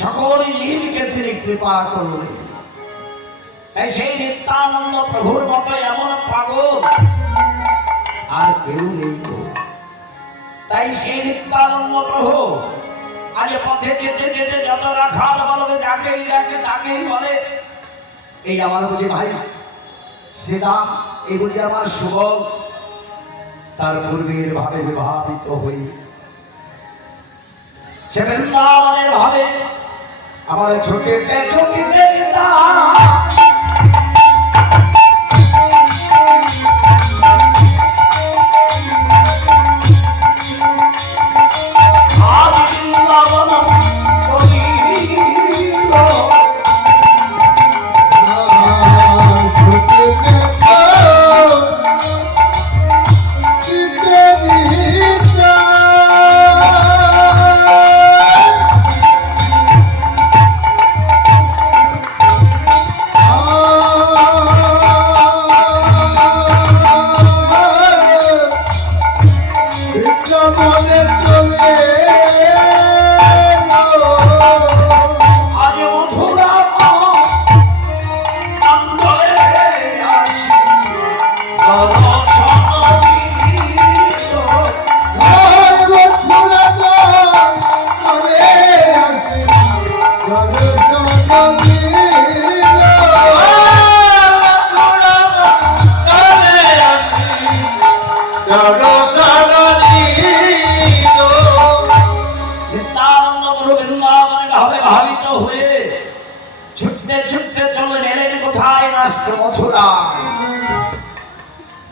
সকল জীবকে তিনি কৃপা করলেন। তাই সেই নিত্যানন্দ প্রভুর মতো এমন পাগল আর কেউ নেই। তাই সেই নিত্যানন্দ প্রভু আজ পথে যেতে যেতে যত রাখাল বলবে যাকেই ডাকে তাকেই বলে এই আমার বুঝি ভাই শ্রীরাম, এই বুঝি আমার সুবল। তার পূর্বের ভাবে বিভাবিত হই সে বৃন্দাবনের ভাবে আমার ছোটিতে ছোটিতে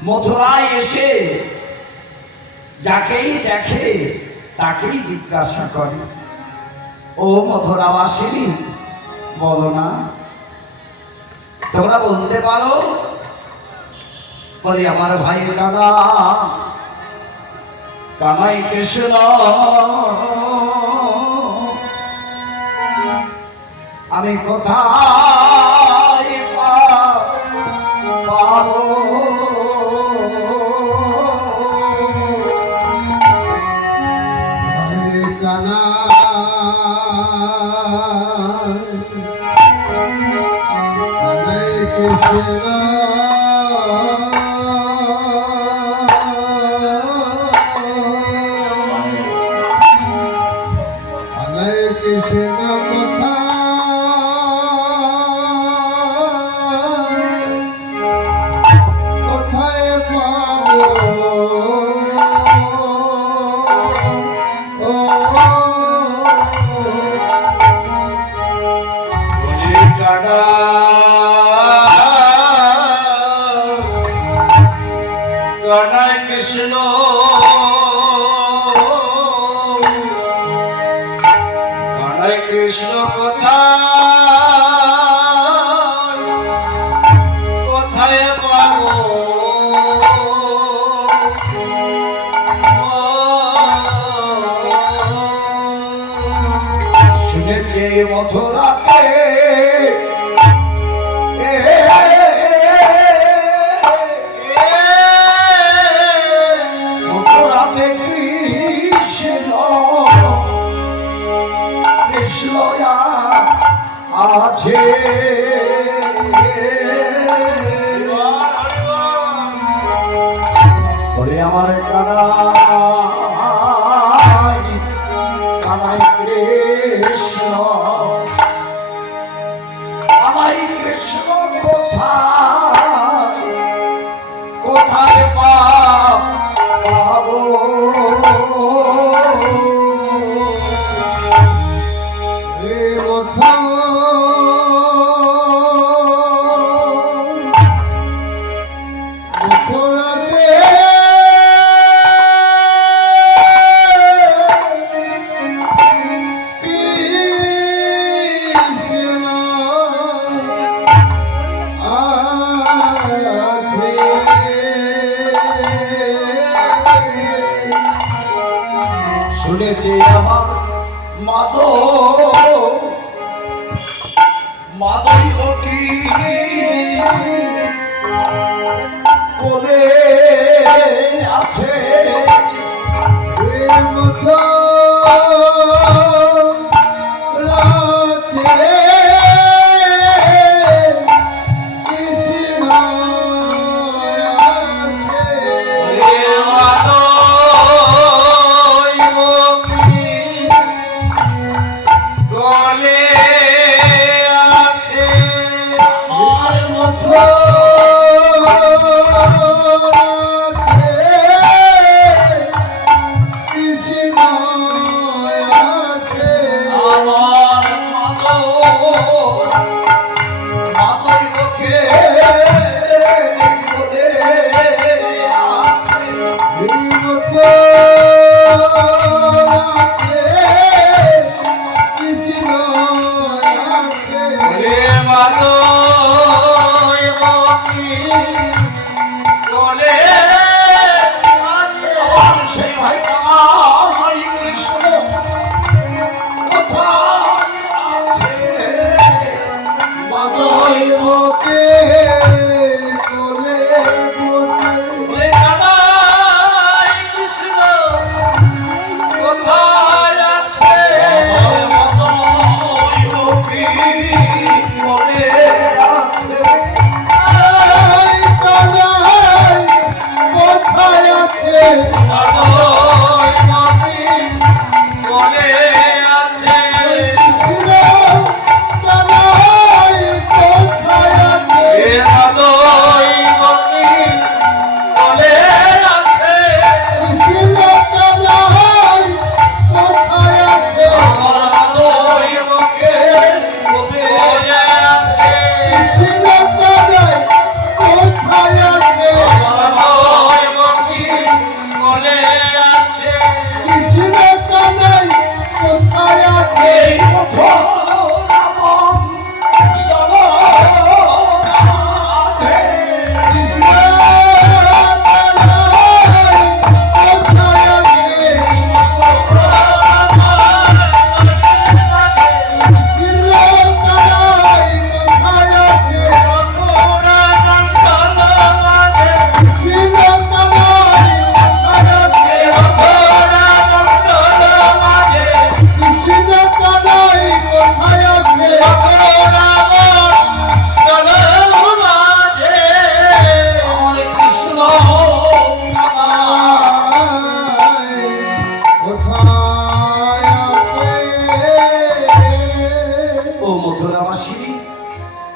মথুরায় এসে যাকেই দেখে তাকেই জিজ্ঞাসা করে ও মথুরাবাসিনী বলো না, তোমরা বলতে পারো? বলি আমার ভাই কানা কানাই কৃষ্ণ আমি কোথায় পাবো? কৃষ্ণ কানাই কৃষ্ণ কোথায় পাবো? শুনেছে মথুরাতে আছে বলে আমার কানাই কৃষ্ণ কোথায় পাবো? শুনেছে আমার মাদৈব কি কোলে আছে রাম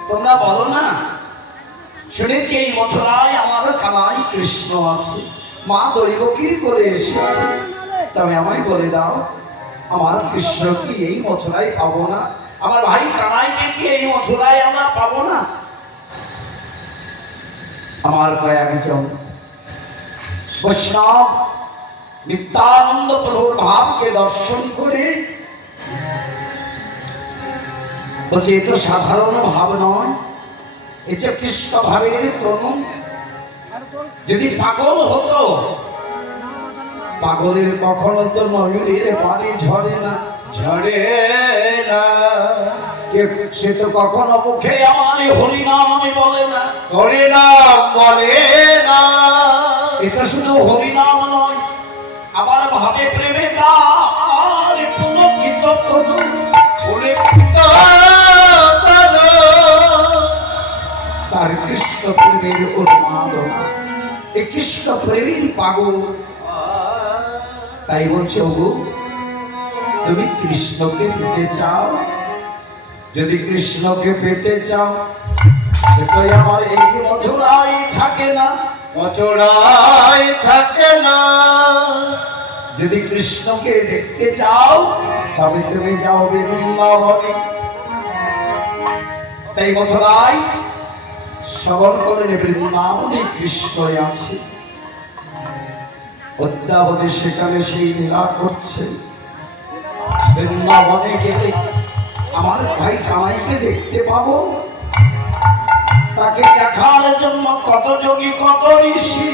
তোমরা বলো না, শুনেছি এই মথুরায় আমার কানাই কৃষ্ণ আছে, মা দৈবকীর করে এসেছে। তবে আমায় বলে দাও, আমার কৃষ্ণ কি এই মথুরায় পাবো না? আমার ভাই কানাইকে কি এই মথুরায় আমরা পাবো না? আমার কয়েকজন বৈষ্ণব নিত্যানন্দ প্রভুর ভাবকে দর্শন করে বলছে, এ তো সাধারণ ভাব নয়, এটা কৃষ্ণ ভাবের তনু। যদি পাগল হতো, পাগলের কখনো তো নয়নের পানি ঝরে না, ঝরে না। সে তো কখনো মুখে আমার হরিনাম বলে না, হরিনাম বলে না। এটা শুধু হরিনাম নয়, আবার ভাবে প্রেমে তার পুলকিত তনু, পুলকিত তনু। তার কৃষ্ণ প্রেমের উন্মাদনা, এই কৃষ্ণ প্রেমের পাগল। তাই বলছে, ওগো তুমি কৃষ্ণকে পেতে চাও? যদি কৃষ্ণকে পেতে চাও, সেটাই আমার এই মথুরায় থাকে না, মথুরায় থাকে না। যদি কৃষ্ণকে দেখতে চাও, তবে তুমি যাও বৃন্দাবনে। তাই মথুরায় শ্রবণ করলেন বৃন্দাবনে কৃষ্ণ আছে, অদ্যাবধি সেখানে সেই লীলা করছে। বৃন্দাবনে গেলে আমার ভাই কানাইকে দেখতে পাবো, তাকে দেখার জন্য কত যোগী কত ঋষি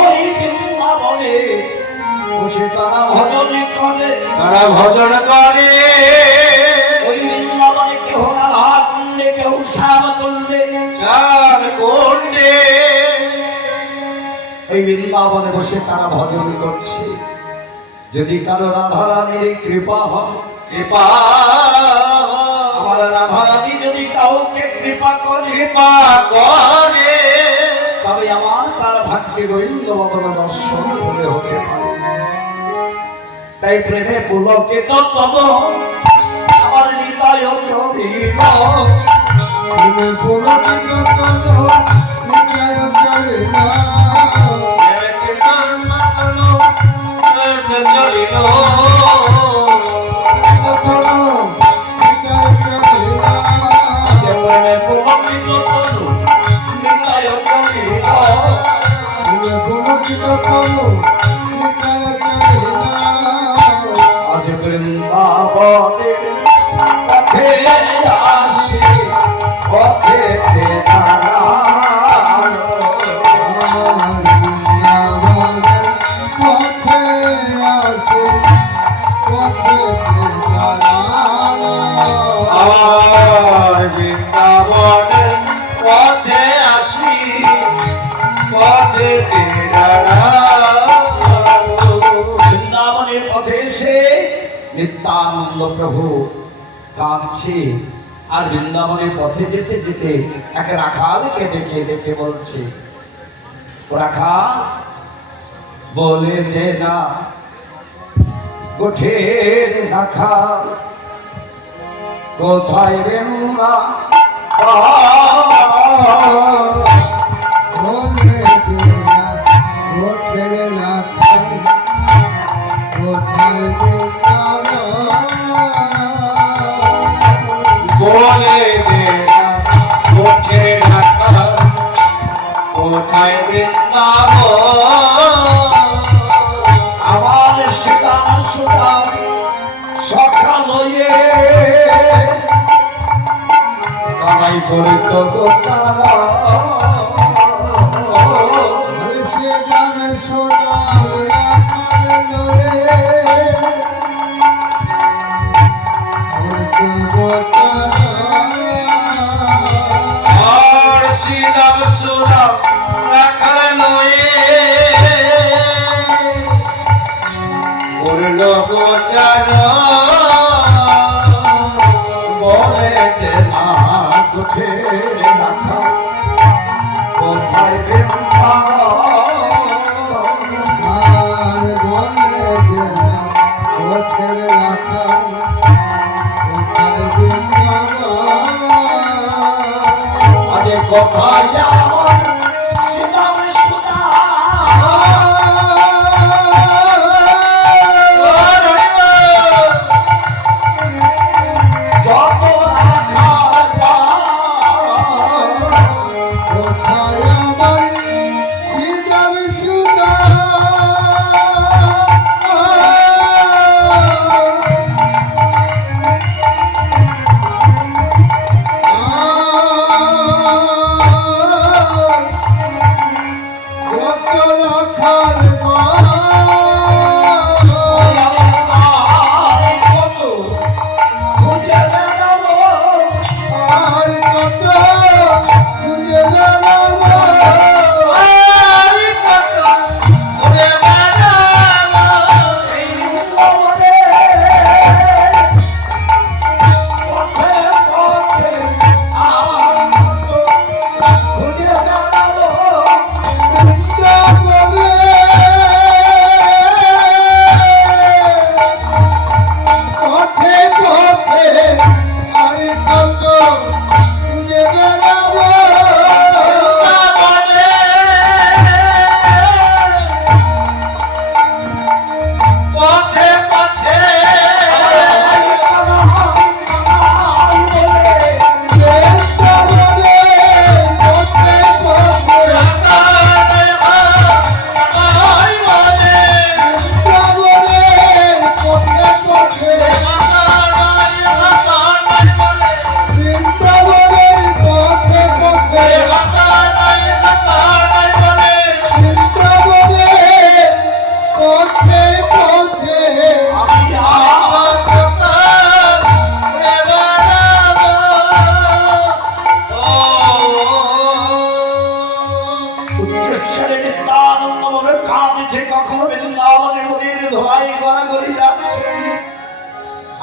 ওই বৃন্দাবনে বসে তারা ভজন করে, তারা ভজন করে। ওই বৃন্দাবনে কেহ রাধা কুণ্ডে, কেউ শ্যাম কুণ্ডে, শ্যাম কুণ্ডে ওই বৃন্দাবনে বসে তারা ভজন করছে। যদি কারো রাধারানীর কৃপা হয়, কৃপা আমার রাধারানী যদি কাউকে কৃপা করে, কৃপা করে, তবে আমার তার ভাগ্যে গোবিন্দ বদন দর্শন হলে হতে পারে। তাই প্রেমে পুলকিত তনু আমার নিতাই চলিল আজ বৃন্দাবনের পথে আসি পথে বৃন্দাবনের পথে আসি পথে বৃন্দাবনের পথে এসে নিত্যানন্দ প্রভু কাঁদছে আর বৃন্দাবনের পথে যেতে যেতে এক রাখালকে ডেকে ডেকে বলছে, ও রাখাল বলে দে না গোঠের রাখাল কোথায় বৃন্দা বলে দে কোঠে রাখা কোথায় বৃন্দাবন আমার সীতাম সুতাম সকাল হয়ে কামাই করে তো গোচারা আর শ্রীরাম সুরাম রাখার নয়ে করল গোচার বলে যে না গোঠের রাখা কোথায় আগে কোথায় আমার সীতাম যত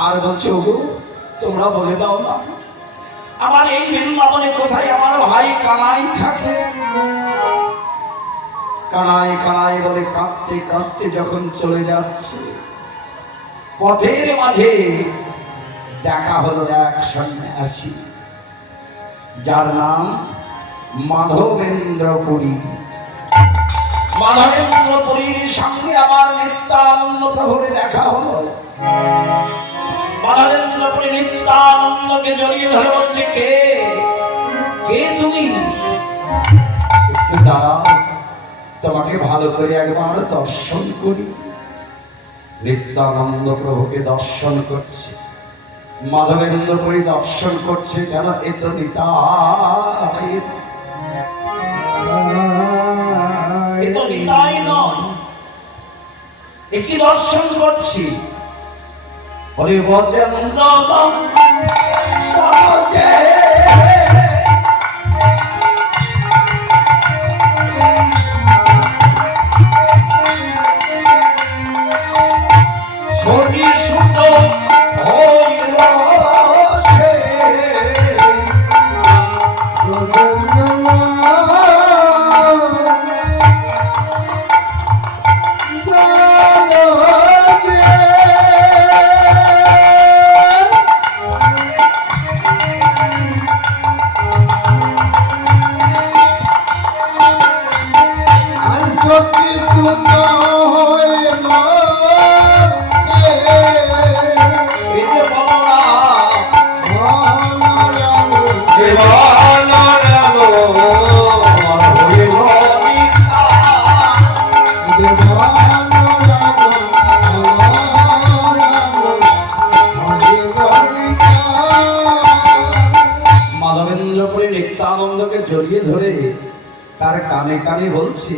আর বলছে ওগো তোমরা বলে দাও না আমার এই বৃন্দাবনে কোথায় আমার ভাই কানাই থাকে। কানাই কানাই বলে কাঁদতে কাঁদতে যখন চলে যাচ্ছে পথের মাঝে দেখা হলো এক সন্ন্যাসী, যার নাম মাধবেন্দ্র পুরী। মাধবেন্দ্র পুরীর সঙ্গে আমার নিত্যানন্দ প্রভুর দেখা হলো। মাধবেন্দ্র পুরী নিত্যানন্দকে জড়িয়ে ধরে বলছে, কে কে তুমি? একটু দাঁড়াও, তোমাকে ভালো করে একবার দর্শন করি। নিত্যানন্দ প্রভুকে দর্শন করছে, মাধবেন্দ্র পুরী দর্শন করছে, যেন এ তো নিতাই, এ তো নিতাই নয়, এ কি দর্শন করছি? বলে বজেন্দ্র নিত্যানন্দকে জড়িয়ে ধরে তার কানে কানে বলছে,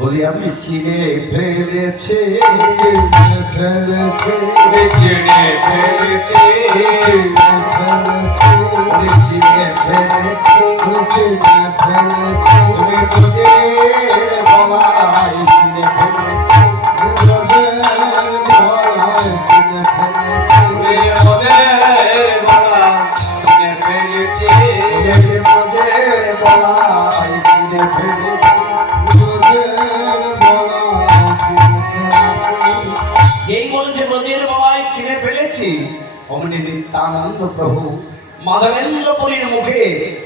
বলি আমি চিনে ফেলেছে, চিনে ফেলেছে, যেই বলেছে ব্রজের বাবাই চিনে ফেলেছি, অমনি নিত্যানন্দ প্রভু মাধবেন্দ্র পুরীর মুখে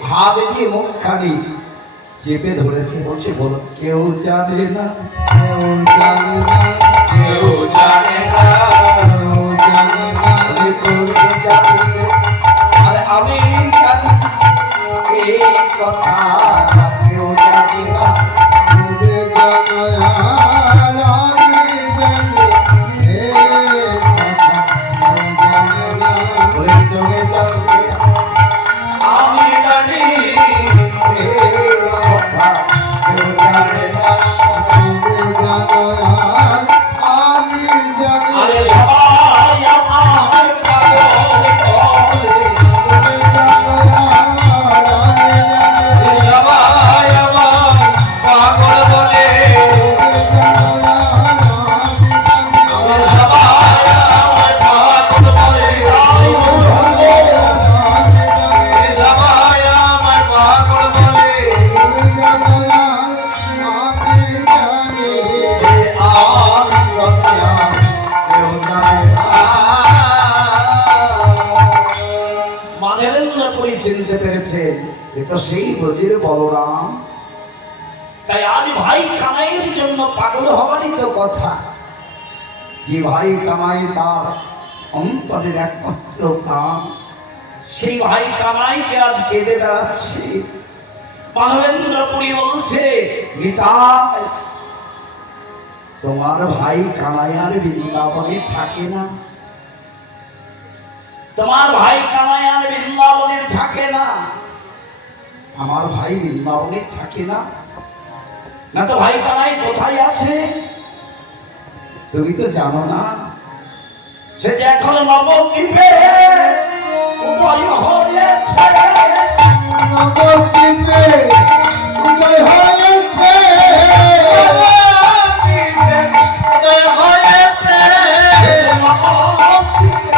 হাত দিয়ে মুখখানি চেপে ধরেছে, বলছে, বলো কেউ জানে না, কেউ জানে না, কেউ জানে না, আর আমি জানি এই কথা, কেউ জানে না, আমি জানি আরে সবাই আমার সবাই আমার পাগল বলে, সবাই আমার পাগল বলে, সবাই আমার পাগল বলে, মাধবেন্দ্র পুরী চিনতে পেরেছেন এ তো সেই ব্রজের বলরাম। তাই আজ ভাই কানাইয়ের জন্য পাগল হওয়ারই তো কথা। যে ভাই কানাই তার অন্তরের একমাত্র প্রাণ, সেই ভাই কানাইকে আজ কেঁদে বেড়াচ্ছে। মাধবেন্দ্র পুরী বলছে, নিতাই তোমার ভাই কানাই আর বৃন্দাবনে থাকে না, তোমার ভাই কানাই আর বৃন্দাবনে থাকে না, আমার ভাই বৃন্দাবনে থাকে না, না তো ভাই কানাই কোথায় আছে? তুমি তো জানো না, সে যে এখন নবদ্বীপে উদয় হয়েছে, নবদ্বীপে উদয় হয়েছে, উদয় হয়েছে, নবদ্বীপে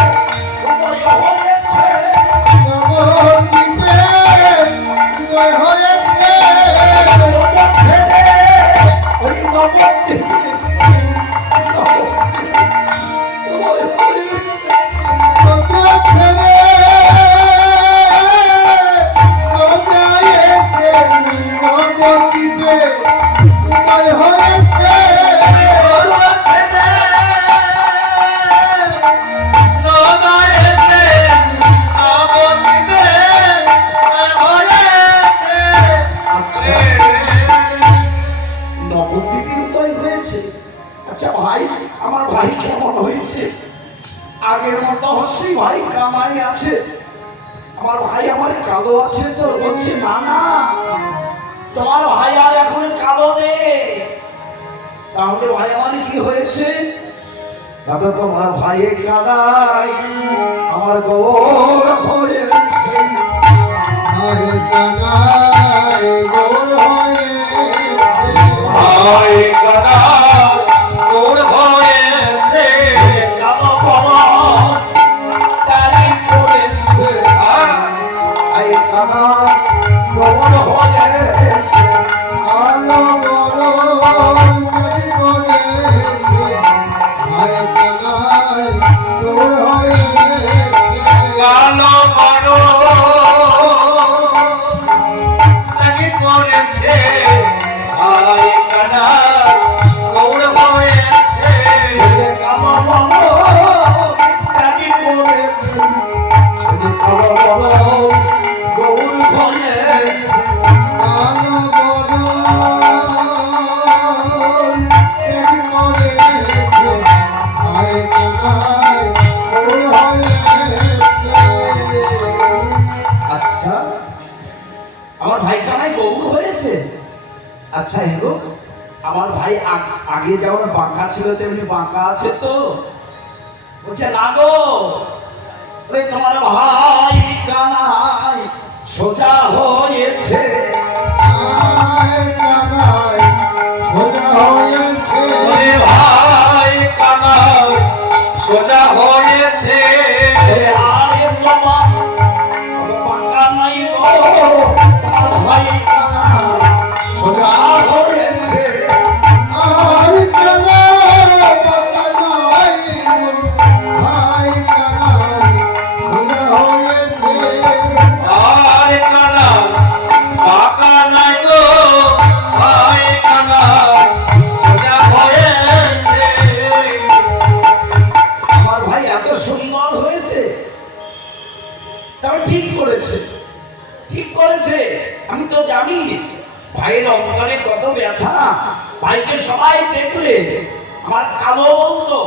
কামাই আছে, আমার ভাই আমার কালো আছে তো? বলছে না না, তোমার ভাই আর এখন কালো নেই। তাহলে ভাই আমার কি হয়েছে? দাদা তোমার ভাইয়ের কানাই আমার গৌর হয়েছে। ভাই কানাই গৌর হয়েছে, ভাই কানাই গৌর হয়েছে, কালো বড় তারি করেছে, ভাই কানাই গৌর হয়েছে। কালো বড় তারি করেছে, ভাই কানাই গৌর হয়েছে, কালো বড় তারি করেছে, ভাই কানাই গৌর হয়েছে, কালো বড় তারি করেছে, কালো বড় গৌর হয়েছে। কালো বড় তারি করেছে, ভাই কানাই গৌর হয়েছে। আচ্ছা, আমার ভাই কানাই গৌর হয়েছে। আচ্ছা এগো, আমার ভাই আগে যেমন বাঁকা ছিল তেমনি বাঁকা আছে তো? বলছে না গো, ওই তোমার ভাই কানাই সোজা হয়েছে। ভাই কানাই সোজা হয়েছে, ওরে ভাই কানাই সোজা হয়েছে, ওরে আরে তোমার বাঁকা নাই গো, তোমার ভাই কানাই সোজা হয়েছে। আর কানাই কানাই ভাই কানাই সোজা হয়েছে, ভাই কানাই বাঁকা নাই গো, ভাই কানাই সোজা হয়েছে। আমার ভাই এত সুন্দর হয়েছে, তবে ঠিক করেছে, ঠিক করেছে। আমি তো জানি ভাইয়ের অন্তরে কত ব্যথা। ভাইকে সবাই দেখলে আমার কালো বলতো,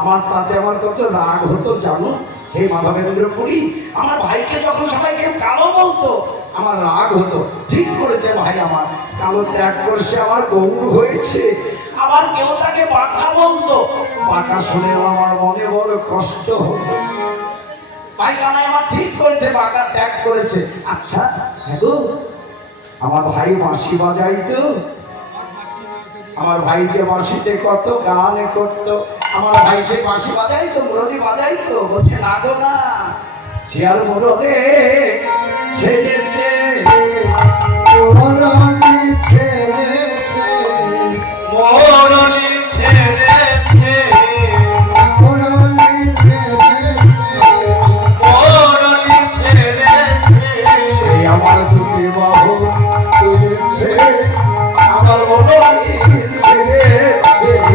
আমার তাতে আমার কত রাগ হতো জানো হে মাধবেন্দ্র পুরী। আমার ভাইকে যখন সবাই কেউ কালো বলতো আমার রাগ হতো। ঠিক করেছে ভাই, আমার কালো ত্যাগ করছে, আমার গৌর হয়েছে। আবার কেউ তাকে বাঁকা বলতো, বাঁকা শুনেও আমার মনে বড় কষ্ট হতো। ভাই কানাই আমার ঠিক করেছে, বাঁকা ত্যাগ করেছে। আচ্ছা হ্যাঁ, আমার ভাই বাঁশি বাজাইতো, আমার ভাইকে বাঁশিতে কত গান করতো। আমার ভাই সে বাঁশি বাজাইতো, মুরলি বাজাইতো। বলছে না গো না, সে আর মুরলি ছেড়েছে, মোরনি ছেড়েছে, মোরনি ছেড়েছে, মোরনি ছেড়েছে, মোরনি ছেড়েছে, সে আমার দুটি বাহু তুলেছে, আমার মুরলি ছেড়েছে।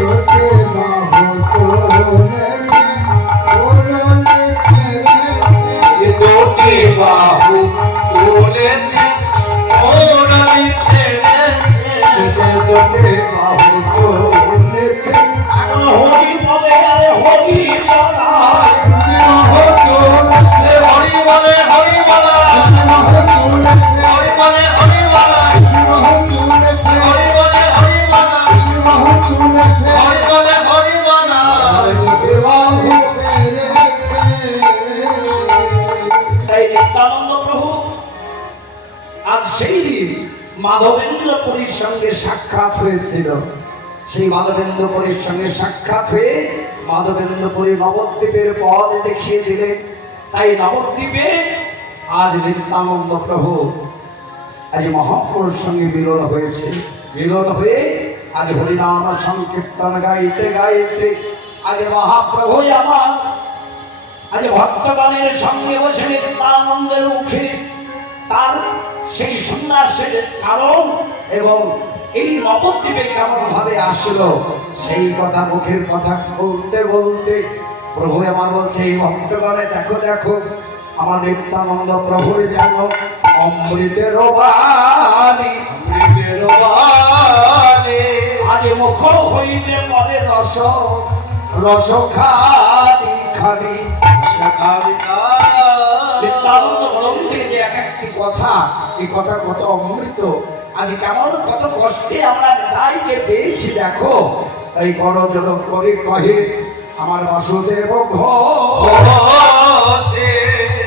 দুটি বাহু তুলেছে, মোরনি ছেড়েছে, দুটি বাহু তুলেছে, মোরনি ছেড়েছে, দুটি বাহু তুলেছে। এখন হরি বলে আরে হরি বলা, হরি বলে হরি বলা, হরি বলে হরি বলা, হরি বলে হরি বলা, হরি বলে হরি বলা। তাই নিত্যানন্দ প্রভু আজ সেই দিন মাধবেন্দ্র পুরীর সঙ্গে সাক্ষাৎ হয়েছিল। সেই মাধবেন্দ্র পুরীর সঙ্গে সাক্ষাৎ হয়ে মাধবেন্দ্র পুরী নবদ্বীপের পথ দেখিয়ে দিলেন। তাই নবদ্বীপে আজ নিত্যানন্দ প্রভু আজ মহাপুরুষ সঙ্গে মিলন হয়েছে। মিলন হয়ে আজ হরিনাম সংকীর্তন গাইতে গাইতে আজ মহাপ্রভু আমার আজ ভক্তগণের সঙ্গে বসে নিত্যানন্দের মুখে তার সেই সন্ন্যাসের কারণ এবং এই নবদ্বীপে কেমন ভাবে আসলো সেই কথা মুখের কথা বলতে বলতে প্রভু আমার বলছে, এই ভক্তগণে দেখো দেখো আমার নিত্যানন্দ প্রভুর যেন অমৃতের বাণী, অমৃতের বাণী, আজ মুখ হইতে মনে রস রস খানি খালি নিত্যানন্দ বরং থেকে যে এক একটি কথা, এই কথা কত অমৃত, আজ কেমন কত কষ্টে আমরা তাইকে পেয়েছি দেখো। এই করজন করে কহে আমার বাসুদেব ঘোষে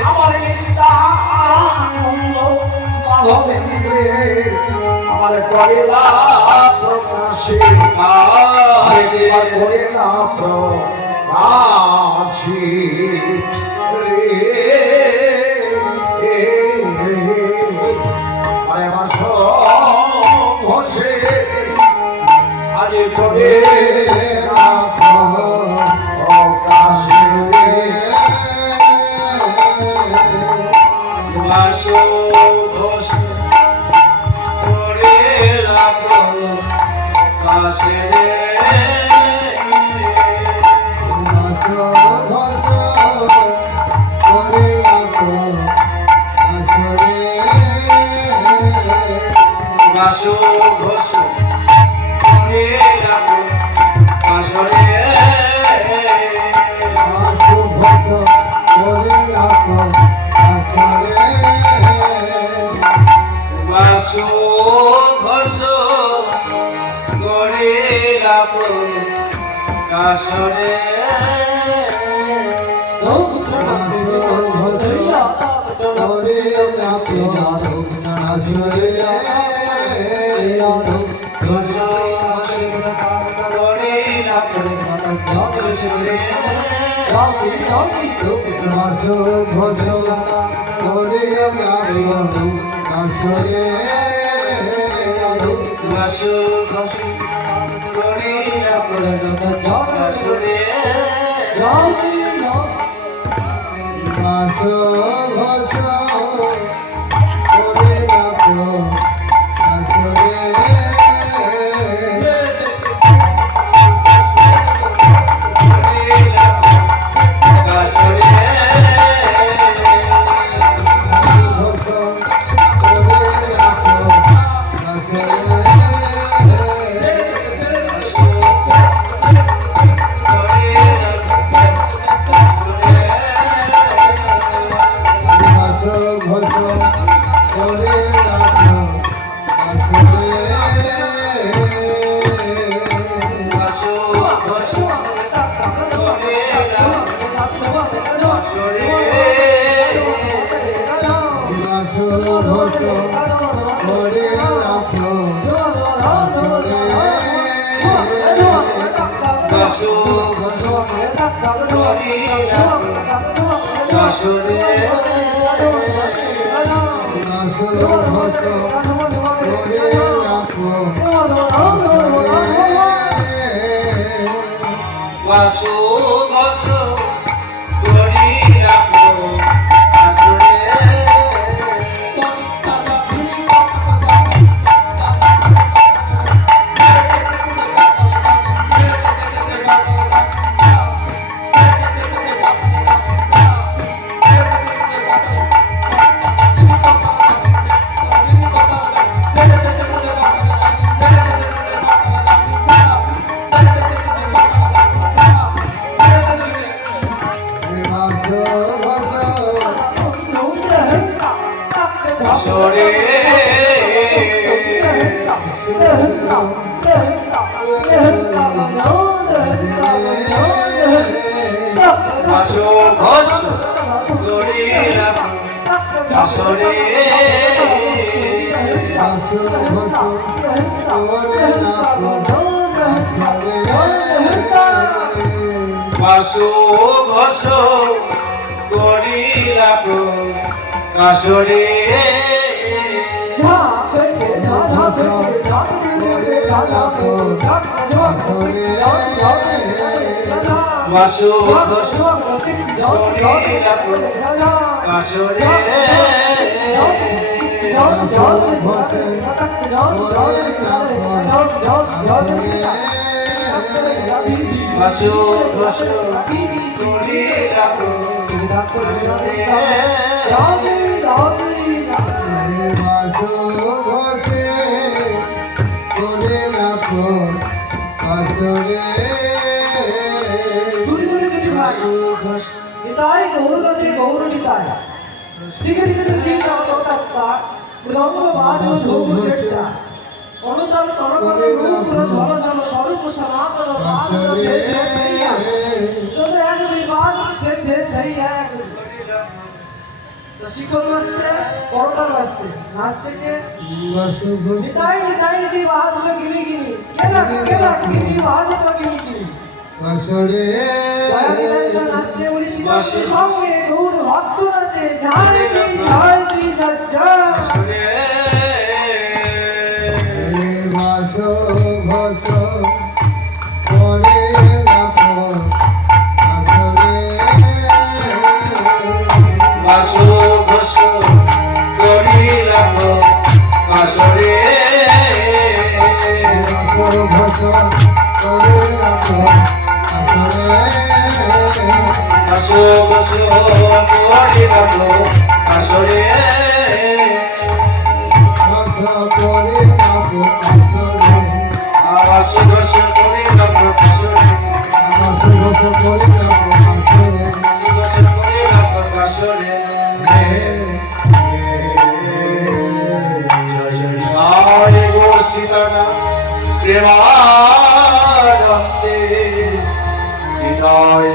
আমার নিত্যানন্দ মাধবেন্দ্রে আমার করেলা প্রকাশে করেলা প্রকাশে রে আরে বাস ঘোষে আজ করে প্রকাশে বাস ঘোষে করে কাশে বাসু ঘোষ করে কাশরে বাসু ঘোষ করে কাশরে বাসু গছ করি রাখো আসরে আসরে বাসু ঘোষ করি রাখো আসরে বাসু ঘোষ করি রাখো কাশরে বাসু ঘোষ করি রাখো কাশরে বাসু ঘোষ করি রাখো নিতাই গৌর কাছে গৌর নিতাই দিকে দিকে চিন্তা করতা ব্রহ্ম বাদ ঝোপ জেটটা অনুদান তরকর রূপ ধর ধর স্বরূপ সনাতন বাদ চলে এক দুই বাদ ফের ফের ধরি এক শিকল আসছে পরোটা আসছে নাচছে কে নিতাই নিতাই নিতি বাদ হলো গিলি গিলি কেলা কেলা গিলি বাদ হলো গিলি গিলি বাসরে নাচছে বলি শিবাসী সঙ্গে গৌর ভক্ত নাচে জয় শ্রী জয় বাসরে বাসো ঘস করে রাখো বাসো ঘস করে রাখো বাসরে বাসো ঘস করে রাখো বাসো ঘস করে রাখো বাসরে প্রেমানন্দে হৃদয়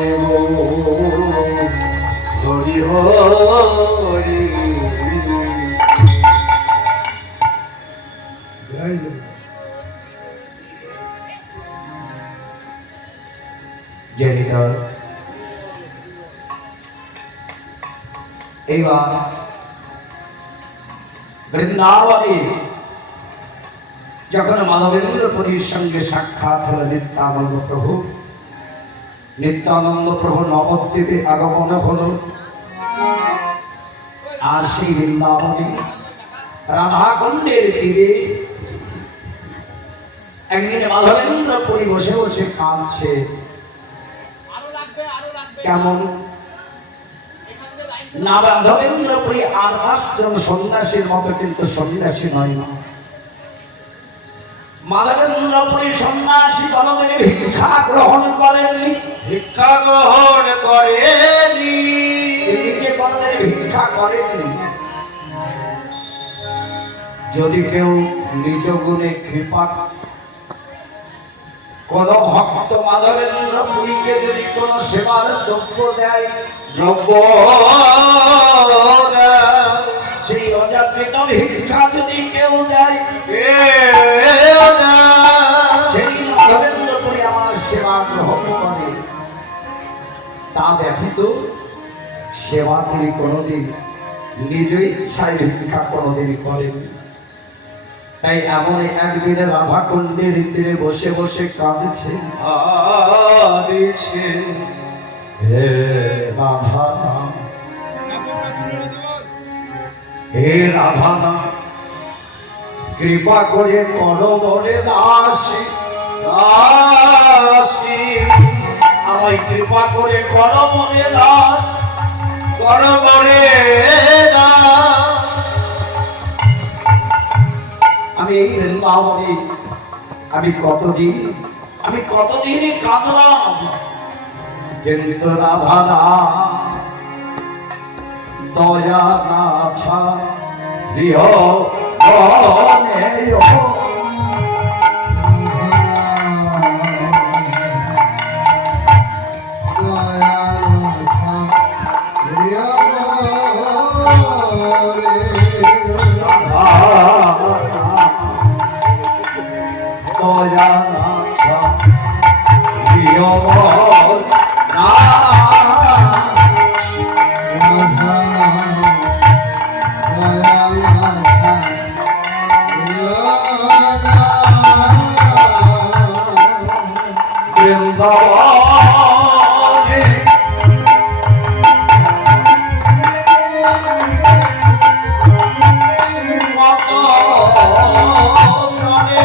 হরি হরি জেনিটর এইবার বৃন্দাবনে যখন মাধবেন্দ্র পুরীর সঙ্গে সাক্ষাৎ হল নিত্যানন্দ প্রভু, নিত্যানন্দ প্রভু নবদ্বীপে আগমন হল। আর সেই বৃন্দাবনে রাধাকুণ্ডের তীরে একদিন মাধবেন্দ্র পুরী বসে বসে কাঁদছে। কেমন না, মাধবেন্দ্র পুরী আর আশ্রম সন্ন্যাসীর মতো কিন্তু সন্ন্যাসী নয় না। মাধবেন্দ্র পুরী সন্ন্যাসী কোনদিন ভিক্ষা গ্রহণ করেননি, ভিক্ষা গ্রহণ করেনি, নিজে কোনদিন ভিক্ষা করেননি। যদি কেউ নিজ গুণে কৃপা কোন ভক্ত মাধবেন্দ্র পুরীকে যদি কোন সেবার দ্রব্য দেয়, দ্রব্য সেই অযাচিত ভিক্ষা যদি কেউ দেয়, সেই মাধবেন্দ্র পুরী আমার সেবা গ্রহণ করে। তা ব্যতীত সেবা তিনি কোনোদিন নিজ ইচ্ছায় ভিক্ষা কোনোদিন করেন। তাই এমন একদিনে রাধাকুণ্ডের তীরে বসে বসে কাঁদছে, হে রাধা, হে রাধা, কৃপা করে করো মনে দাসী, দাসী আমায় কৃপা করে করো মনে দাস, করো মনে দাস। আমি এই বৃন্দাবনে আমি কতদিন কাঁদলাম, কিন্তু রাধা না দয়া না ছাড়িও মনে দয়া না ছাড়িও না বৃন্দাবনে মত জানে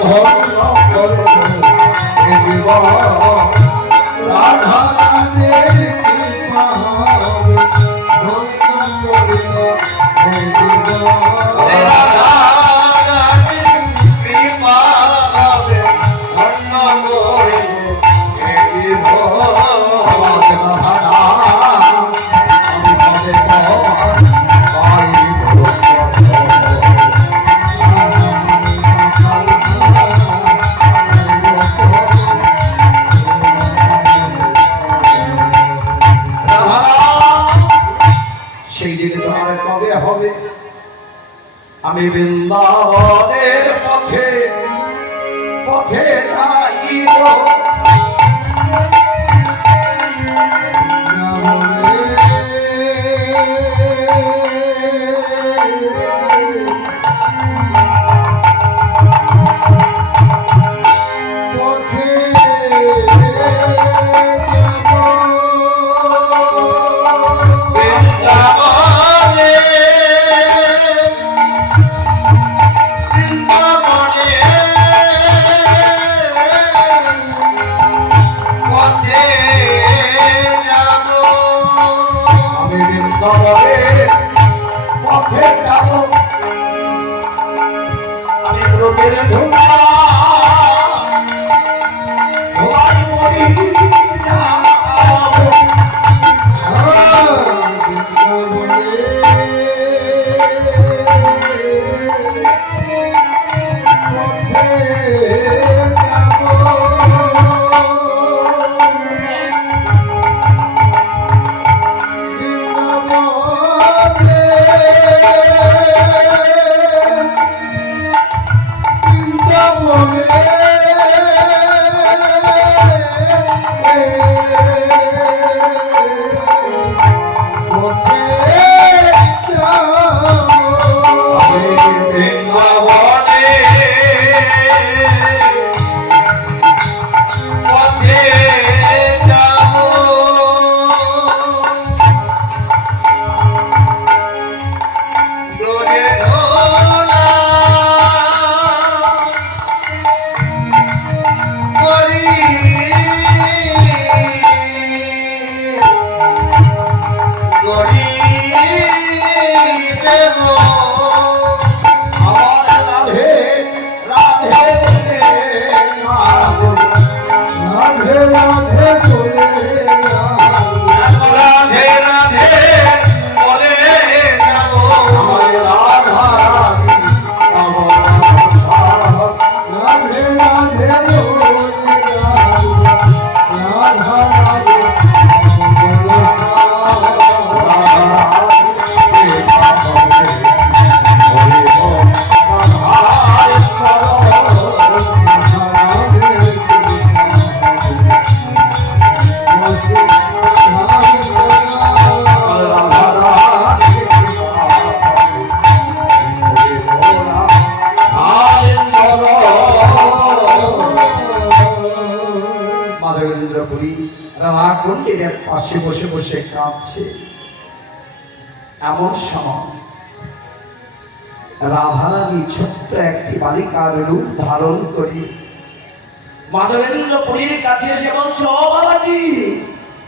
ধন্য করে এ জীবন রাধা রানীর কৃপা হবে ধন্য করিব এ জীবন রাধা রানীর কৃপা হবে ধন্য করিব এ সেই দিন তোমার কবে হবে? আমি বৃন্দাবনের পথে পথে যাইব, পথে যাব আমি ব্রতের ধুমা ধোয়াই মরি যাব। পাশে বসে বসে কাঁদছে। এমন সময় রাধারানী ছোট্ট একটি বালিকার রূপ ধারণ করি মাধবেন্দ্র পুরীর কাছে এসে বলছে, ও বাবাজি,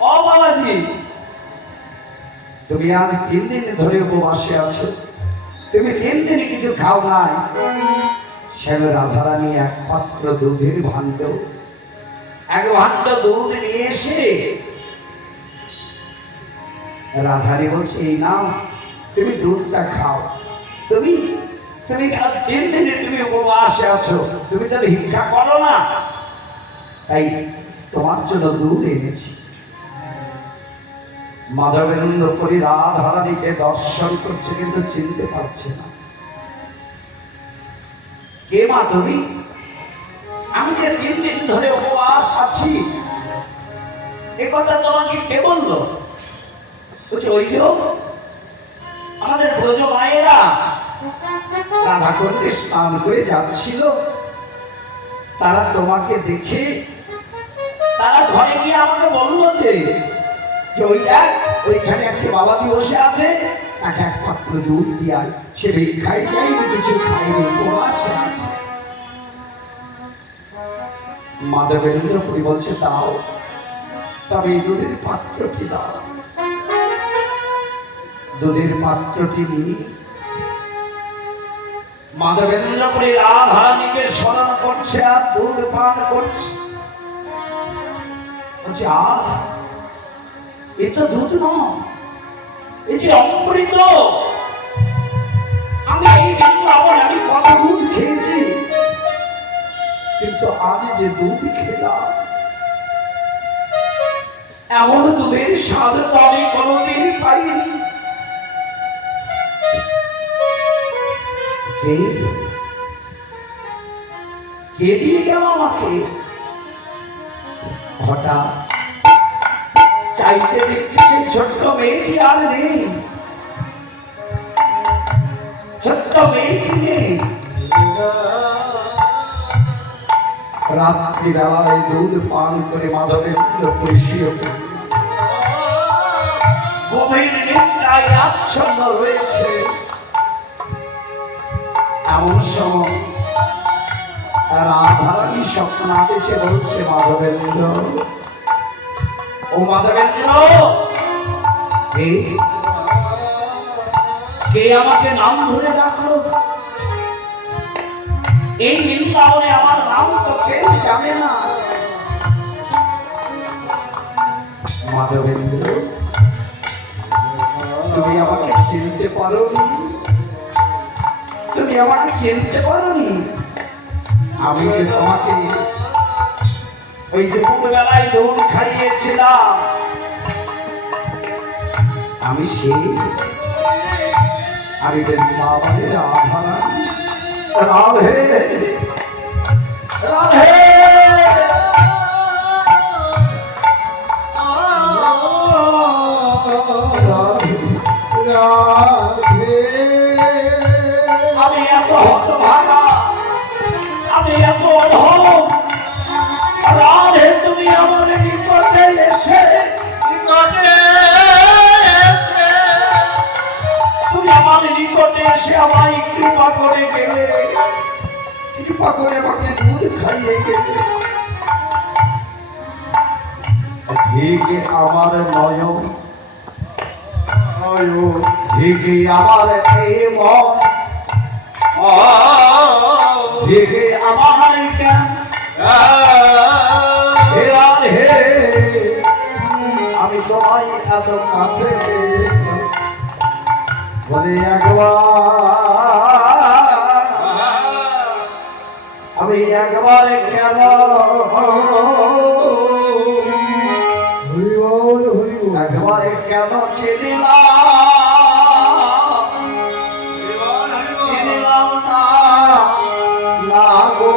ও বাবাজি, তুমি আজ 3 দিন ধরে উপবাসে আছো, তুমি 3 দিন কিছু খাও নাই। শ্যাম রাধারানী এক পাত্র দুধের ভাণ্ড, এক ভাণ্ড দুধ নিয়ে এসে রাধারানী বলছে, এই নাও, তুমি দুধটা খাও। তুমি তুমি 3 দিনে তুমি উপবাসে আছো, তুমি তো ভিক্ষা করো না, তাই তোমার জন্য দুধ এনেছি। মাধবেন্দ্র পুরী রাধারানীকে দর্শন করছে কিন্তু চিনতে পারছে না। কে মা তুমি? আমি যে 3 দিন ধরে উপবাস আছি, এ কথা তোমাকে কে বললো? বলছে, ওই যে আমাদের ব্রজ মায়েরা রাধাকুণ্ডে স্নান করে যাচ্ছিল, তারা তোমাকে দেখে তারা ঘরে গিয়ে আমাকে বললো যে ওই দেখ, ওইখানে একটি বাবাজি বসে আছে, তাকে এক পাত্র দুধ দিয়ে সে ভিক্ষাই যায়নি, কিছু খায়নি, উপবাসে আছে। মাধবেন্দ্রপুরী বলছে দাও, তবে এই দুধের পাত্রটি দাও। দুধের পাত্রটি নিয়ে মাধবেন্দ্রপুরী রাধারানীকে স্মরণ করছে আর দুধ পান করছে। বলছে এ তো দুধ নয়, এই যে অমৃত। আমি এই বৃন্দাবন আমি কত দুধ খেয়েছি, কিন্তু আজ যে দুধ খেলাম এমন দুধের স্বাদ তো আমি কোনোদিন পাইনি। কে দিয়ে গেল আমাকে? হঠাৎ চাইতে দেখছি সেই ছোট্ট মেয়েটি আর নেই, ছোট্ট মেয়েটি নেই। রাত্রিবেলায় দুধ পান করে মাধবেন্দ্রপুরী শুয়ে গভীর নিদ্রায় আচ্ছন্ন রয়েছে। এমন সময় রাধারানী স্বপ্ন এসে বলছে মাধবেন্দ্র, ও মাধবেন্দ্র, কে আমাকে নাম ধরে ডাকলো? এই বৃন্দাবনে আমার নাম তো কেউ জানে না। মাধবেন্দ্র, তুমি আমাকে চিনতে পারোনি? তুমি আমাকে চিনতে পারোনি? আমি যে তোমাকে ওই যে দুপুরবেলায় দুধ খাইয়েছিলাম, আমি সেই আমি বৃন্দাবনে রাধারানী। রাধে রাধে আমি এত হতভাগা, আমি এত অধম। রাধে, তুমি আমার নিকটে এসে তুমি আমার নিকটে এসে আমায় কৃপা করে গেলে, কৃপা করে আমাকে দুধ খাইয়ে গেলে। ঢেকে আমার নয়ন, ঢেকে আমার মন, ঢেকে আমার জ্ঞান। হে আমি তোমায় এত কাছে বলে আমি একবারে কেন একবারে কেন চিনিলাম না গো।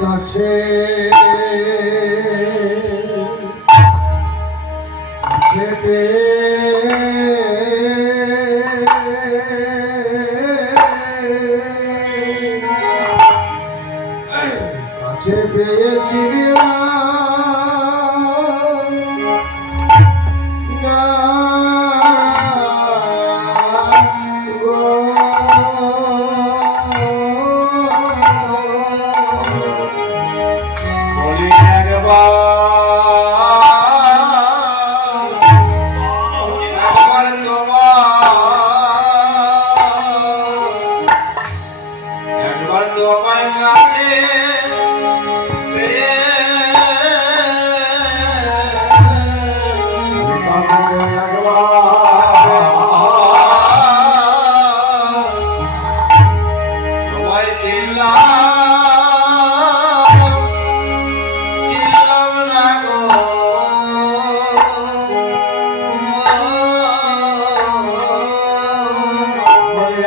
কাছে পেয়েছি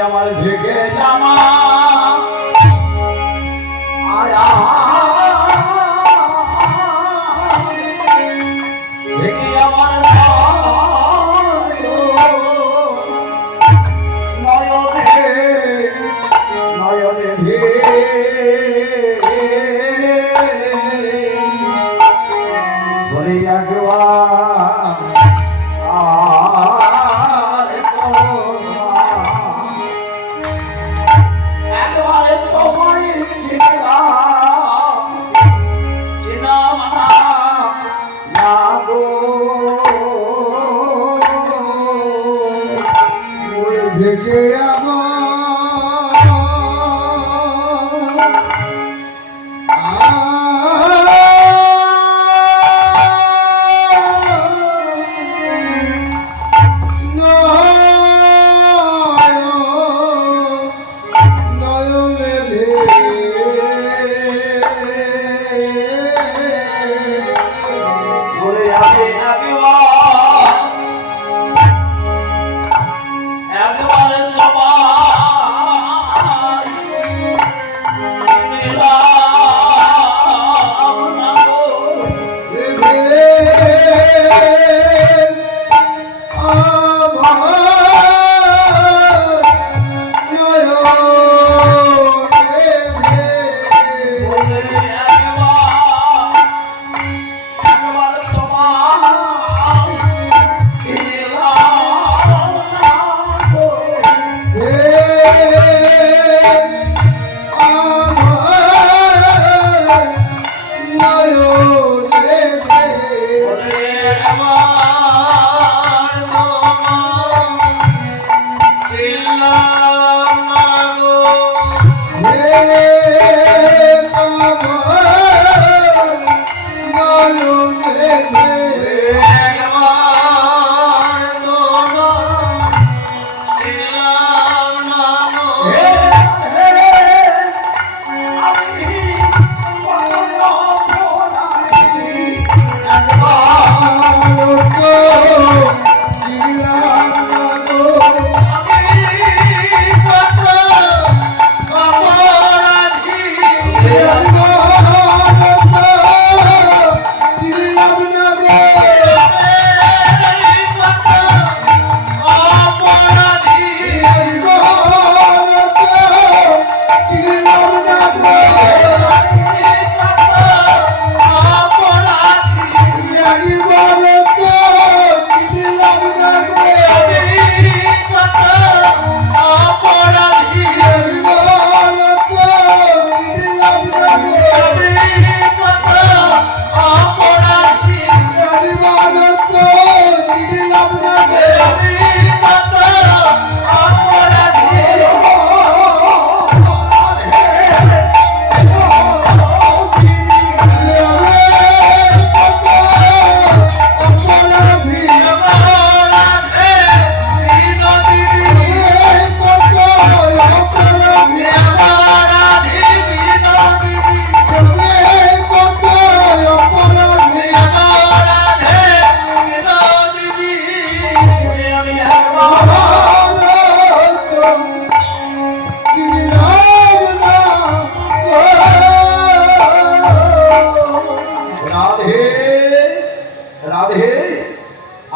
আমার ঢেকে জামা আয়া ঢেকে আমার নয়নে নয়নে বলে একবার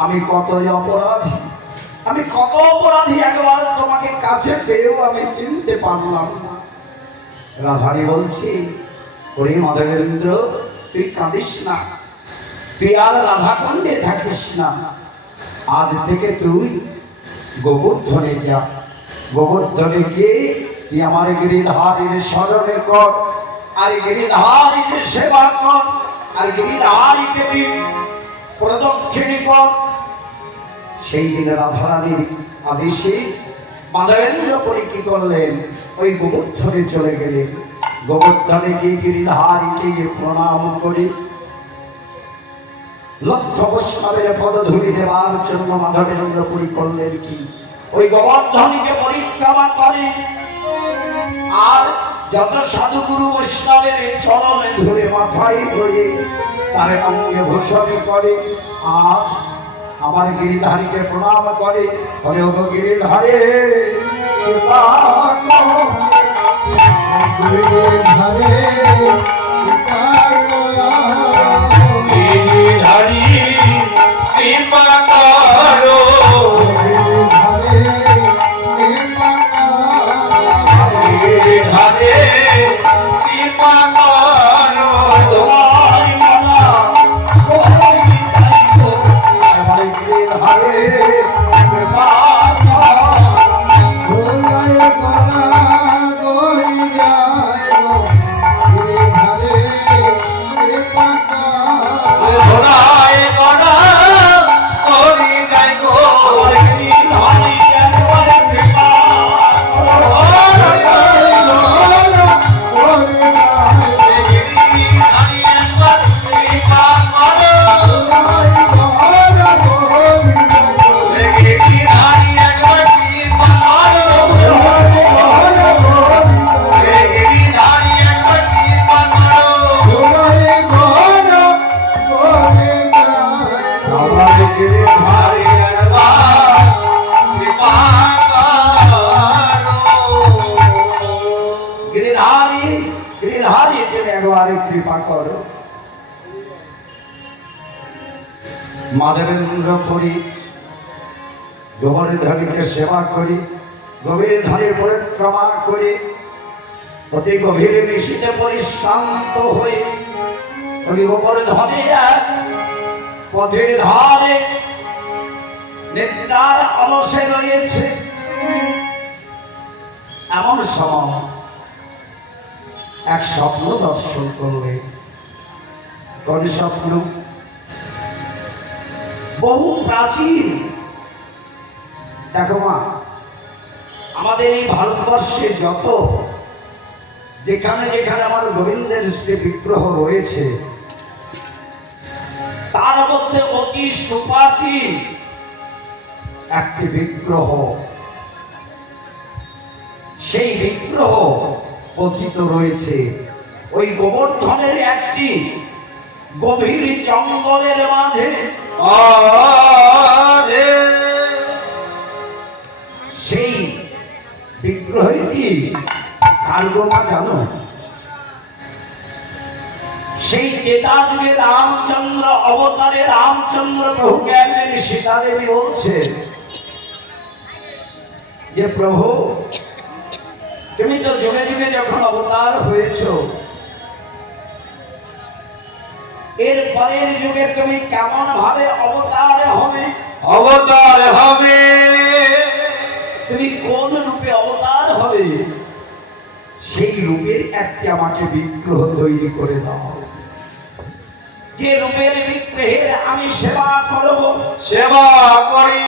আমি কত অপরাধী, আমি কত অপরাধী, একবার তোমাকে কাছে পেয়েও আমি চিনতে পারলাম না। রাধারানী বলছি, ওরে মাধবেন্দ্র, তুই কাঁদিস না, তুই আর রাধাকুণ্ডে থাকিস না। আজ থেকে তুই গোবর্ধনে যা, গোবর্ধনে গিয়ে তুই আমার গিরিধারীর স্মরণে কর, আর গিরিধারীকে সেবা কর, আর গিরিধারীকে তুই প্রদক্ষিণী কর। সেই দিনে রাধারানীর আদেশে মাধবেন্দ্র করে কি করলেন, ওই গোবর্ধনে চলে গেলেন। গোবর্ধনে গিয়ে গিরিধারীকে গিয়ে প্রণাম করে লক্ষ বৈষ্ণবের পদধূলি দেওয়ার জন্য মাধবেন্দ্র পুরী করলেন কি, ওই গোবর্ধনীকে পরিক্রমা করে আর যত সাধুগুরু বৈষ্ণবের চরণে ধরে মাথায় ধরে তার অঙ্গে ভূষণ করে আর আমার গিরিধারীকে প্রণাম করে, বলে ও গিরিধারে কৃপা করো, গিরিধারে কৃপা করো, গিরিধারী কৃপা করো, গিরিধারে কৃপা করো, গিরিধারে কৃপা করো, তোমার মালা আমার গিরিধারে কৃপা করো। গোলায় গলা গড়ি যায় গো, গিরিধারে কৃপা করো, ঘোড়ায় ঘোড়া করি যাই গো, আমার গিরিধারী একবার কৃপা করো। গিরিধারী একবার কৃপা করো, গিরিধারী একবার কৃপা করো, গিরিধারী একবার কৃপা করো, আমার গিরিধারী একবার কৃপা করো। গিরিধারী, গিরিধারী তুমি একবার কৃপা করো। মাধবেন্দ্র পুরী গোবর্ধনকে সেবা করি, গভীরধারীর পরিক্রমা করে অতি গভীর নিশীতে পরিশ্রান্ত হয়ে ওই গোবর্ধনের এক পথের ধারে নিদ্রার অলসে রয়েছে। এমন সময় এক স্বপ্ন দর্শন করলে। কোন স্বপ্ন? বহু প্রাচীন। দেখো মা, আমাদের এই ভারতবর্ষে যত যেখানে যেখানে আমার গোবিন্দের শ্রী বিগ্রহ রয়েছে, তার মধ্যে অতি সুপ্রাচীন একটি বিগ্রহ, সেই বিগ্রহ পতিত রয়েছে ওই গোবর্ধনের একটি গভীর জঙ্গলের মাঝে। সেই বিগ্রহটি কার গো মা জানো? সেই ত্রেতা যুগে রামচন্দ্র অবতারে রামচন্দ্র প্রভু জ্ঞানের সীতা দেবী বলছে যে প্রভু, তুমি তো যুগে যুগে যখন অবতার হয়েছ, এর পরের যুগে তুমি কেমন ভাবে অবতার হবে? অবতার হবে, তুমি কোন রূপে অবতার হবে? সেই রূপের একটি আমাকে বিগ্রহ তৈরি করে দাও, যে রূপের বিগ্রহের আমি সেবা করব। সেবা করি